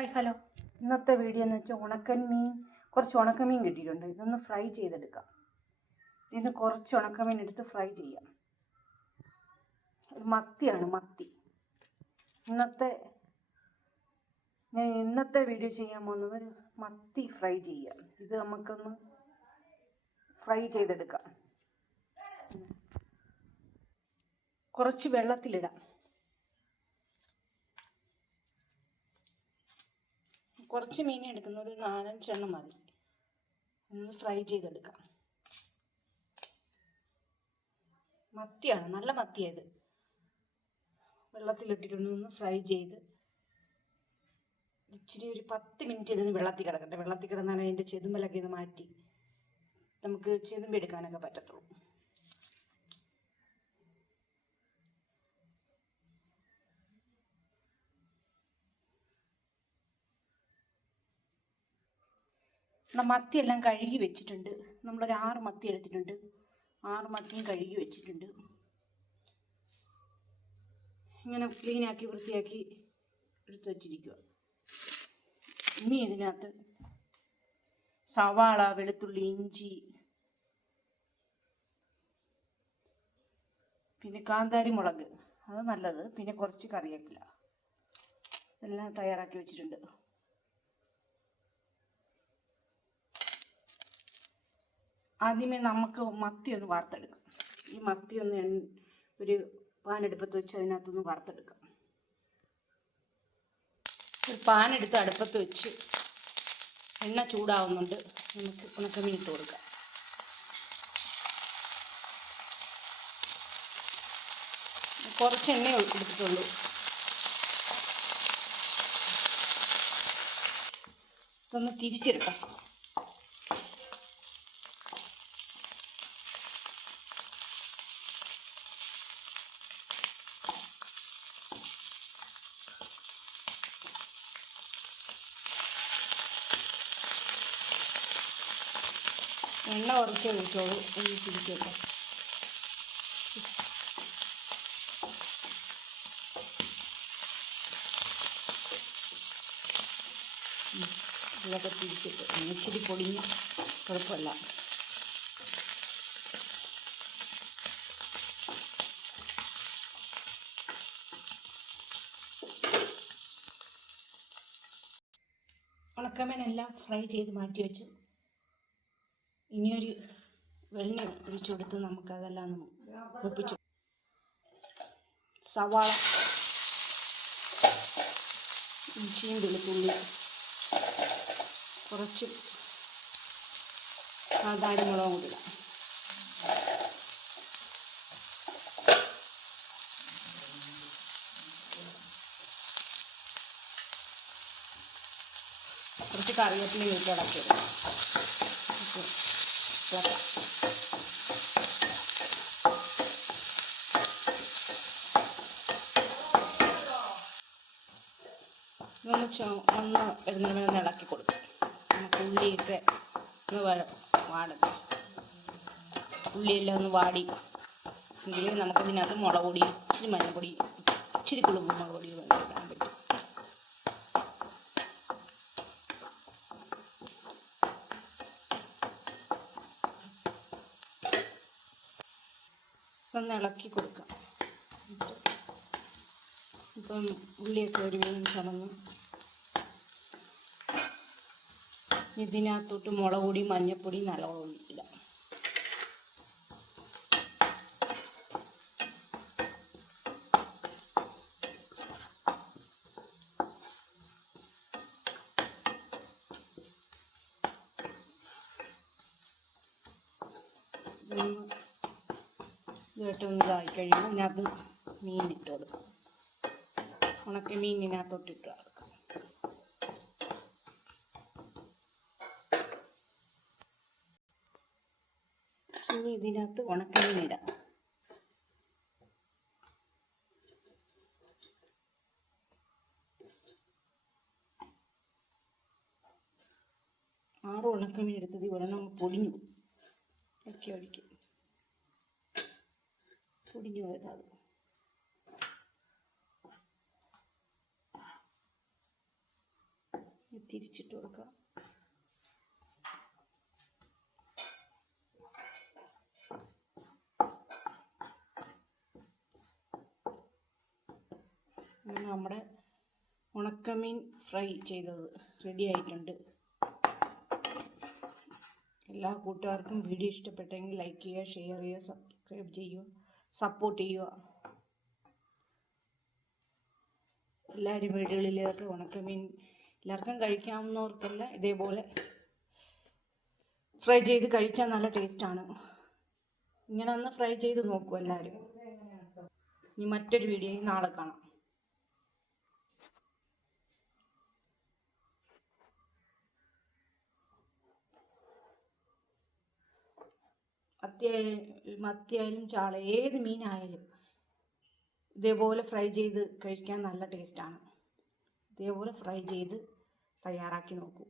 Hi hello. ഇന്നത്തെ video എന്ന് വെച്ചാൽ ഉണക്കൻ മീൻ കുറച്ച് ഉണക്കമീൻ കിട്ടിയിട്ടുണ്ട്. ഇതൊന്ന് ഫ്രൈ ചെയ്തെടുക്കാം. ഇതിന് കുറച്ച് ഉണക്കമീൻ എടുത്ത് ഫ്രൈ ചെയ്യാം. മത്തിയാണ് മത്തി. ഇന്നത്തെ ഞാൻ ഇന്നത്തെ വീഡിയോ ചെയ്യാൻ പോകുന്നത് മത്തി ഫ്രൈ ചെയ്യാം. ഇത് നമുക്കൊന്ന് ഫ്രൈ ചെയ്തെടുക്കാം. കുറച്ച് വെള്ളത്തിലിടാം. കുറച്ച് മീൻ എടുക്കുന്ന ഒരു നാലഞ്ചെണ്ണം മതി. ഒന്ന് ഫ്രൈ ചെയ്തെടുക്കാം. മത്തിയാണ് നല്ല മത്തിയത് വെള്ളത്തിലിട്ടിട്ടുണ്ട് ഒന്ന് ഫ്രൈ ചെയ്ത് ഇച്ചിരി ഒരു പത്ത് മിനിറ്റ് ഇതിന് വെള്ളത്തിൽ കിടക്കട്ടെ. വെള്ളത്തിൽ കിടന്നാൽ അതിന്റെ ചെതുമ്പലൊക്കെ ഇത് മാറ്റി നമുക്ക് ചെതുമ്പെടുക്കാനൊക്കെ പറ്റത്തുള്ളൂ. ന- മത്തിയെല്ലാം കഴുകി വെച്ചിട്ടുണ്ട്. നമ്മളൊരു ആറ് മത്തി എടുത്തിട്ടുണ്ട്. ആറ് മത്തിയും കഴുകി വെച്ചിട്ടുണ്ട്. ഇങ്ങനെ ക്ലീനാക്കി വൃത്തിയാക്കി എടുത്ത് വച്ചിരിക്കുക ഇനി ഇതിനകത്ത് സവാള വെളുത്തുള്ളി ഇഞ്ചി പിന്നെ കാന്താരി മുളക്. അത് നല്ലത്. പിന്നെ കുറച്ച് കറിവേപ്പില. എല്ലാം തയ്യാറാക്കി വെച്ചിട്ടുണ്ട്. ആദ്യമേ നമുക്ക് മത്തി ഒന്ന് വറുത്തെടുക്കാം. ഈ മത്തി ഒന്ന് ഒരു പാനെടുപ്പത്ത് വെച്ച് അതിനകത്തൊന്ന് വറുത്തെടുക്കാം. ഒരു പാനെടുത്ത് അടുപ്പത്ത് വെച്ച് എണ്ണ ചൂടാവുന്നുണ്ട്. നമുക്ക് ഉണക്കമീൻ ഇട്ട് കൊടുക്കാം. കുറച്ച് എണ്ണ എടുത്തിട്ടുള്ളൂ. ഇതൊന്ന് തിരിച്ചെടുക്കാം. എണ്ണ കുറച്ച് ഒഴിച്ചോളൂ. ഒന്ന് തിരിച്ചേക്കാം ഇതൊക്കെ തിരിച്ചിട്ട് ഇച്ചിരി പൊടിഞ്ഞ് കുഴപ്പമില്ല ഉണക്കമേനെല്ലാം ഫ്രൈ ചെയ്ത് മാറ്റി വെച്ചു. ഇനിയൊരു വെണ്ണ ഒഴിച്ചു കൊടുത്ത് നമുക്കതെല്ലാം ഒപ്പിച്ചു സവാള ഇഞ്ചിയും വെളുത്തുള്ളി കുറച്ച് കാന്താരി മുളകും കൂടി. കുറച്ച് കറിവേപ്പിലയും ഇട്ട് ഇളക്കാം ഒന്ന് ഒന്ന് ഇടുന്നതിന് ഒന്ന് ഇളക്കി കൊടുക്കും. നമുക്ക് ഉള്ളിയൊക്കെ ഒന്ന് വാടണം ഉള്ളിയെല്ലാം ഒന്ന് വാടി. എങ്കിൽ നമുക്ക് ഇതിനകത്ത് മുളക് പൊടി ഇച്ചിരി മഞ്ഞൾപ്പൊടി ഇച്ചിരി കുളുമ്പ് മുളക് പൊടി ഇടാൻ ഒന്ന് ഇളക്കി കൊടുക്കാം. ഇപ്പം ഉള്ളിയൊക്കെ ഒരു മീൻ ചടങ്ങ് ഇതിനകത്തോട്ട് മുളക് പൊടി മഞ്ഞൾപ്പൊടി നല്ലോണം ഇടാം. ഇതൊന്ന് ഇതായിട്ടൊന്ന് ഇതായി കഴിയുമ്പോൾ ഇതിനകത്ത് മീൻ ഇട്ട് കൊടുക്കാം ഉണക്ക മീനിനകത്തോട്ട് ഇട്ട് കൊടുക്കാം ഇനി ഇതിനകത്ത് ഉണക്ക മീനിടാം. ആറ് ഉണക്കമീൻ എടുത്തത് ഇവിടെ നമ്മൾ പൊടിഞ്ഞു. ഒക്കെ ഒഴിക്കും. പൊടിഞ്ഞു പോയതാണ് തിരിച്ചിട്ട് കൊടുക്കാം. നമ്മുടെ ഉണക്കമീൻ ഫ്രൈ ചെയ്തത്. റെഡി ആയിട്ടുണ്ട്. എല്ലാ കൂട്ടുകാർക്കും വീഡിയോ ഇഷ്ടപ്പെട്ടെങ്കിൽ ലൈക്ക് ചെയ്യുക ഷെയർ ചെയ്യുക സബ്സ്ക്രൈബ് ചെയ്യുക. സപ്പോർട്ട് ചെയ്യുക. എല്ലാവരും വീടുകളിലൊക്കെ ഉണക്കമീൻ എല്ലാവർക്കും കഴിക്കാവുന്നവർക്കല്ല ഇതേപോലെ ഫ്രൈ ചെയ്ത് കഴിച്ചാൽ നല്ല ടേസ്റ്റാണ് ഇങ്ങനെ ഒന്ന് ഫ്രൈ ചെയ്ത് നോക്കൂ എല്ലാവരും. ഇനി മറ്റൊരു വീഡിയോയിൽ നാളെ കാണാം. മത്തിയായാലും മത്തിയായാലും ചാള ഏത് മീനായാലും ഇതേപോലെ ഫ്രൈ ചെയ്ത് കഴിക്കാൻ നല്ല ടേസ്റ്റാണ്. ഇതേപോലെ ഫ്രൈ ചെയ്ത് തയ്യാറാക്കി നോക്കൂ.